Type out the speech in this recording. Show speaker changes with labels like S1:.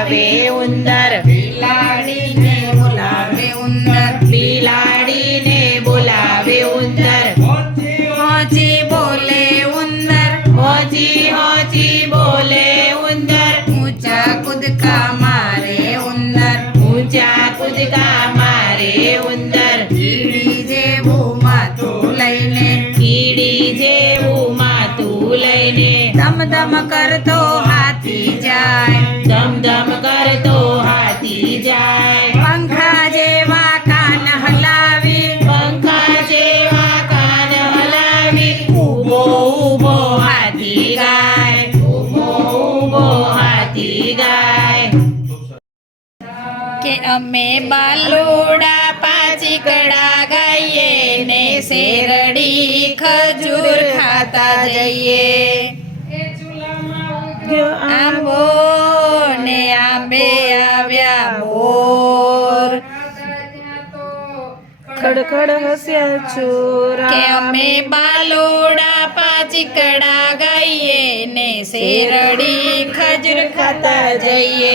S1: ave, eu
S2: andar a ver. લઈને ધમ ધમ કરતો હાથી જાય
S1: ધમ ધમ કરતો હાથી જાય
S2: પંખા જેવા કાન હલાવી
S1: પંખા જેવા કાન હલાવી ઊભો ઊભો હાથી ગાય ઊભો ઊભો હાથી ગાય
S2: કે અમે બાલોડા પાચીકડા ગાઈએ ને શેરડી ખજૂર ખાતા જઈએ આંબો ને આંબે આવ્યા બોર
S1: ખડખડ હસ્યા ચોરા.
S2: કે અમે બાલોડા પાચીકડા ગાઈએ ને શેરડી ખજર ખાતા જઈએ.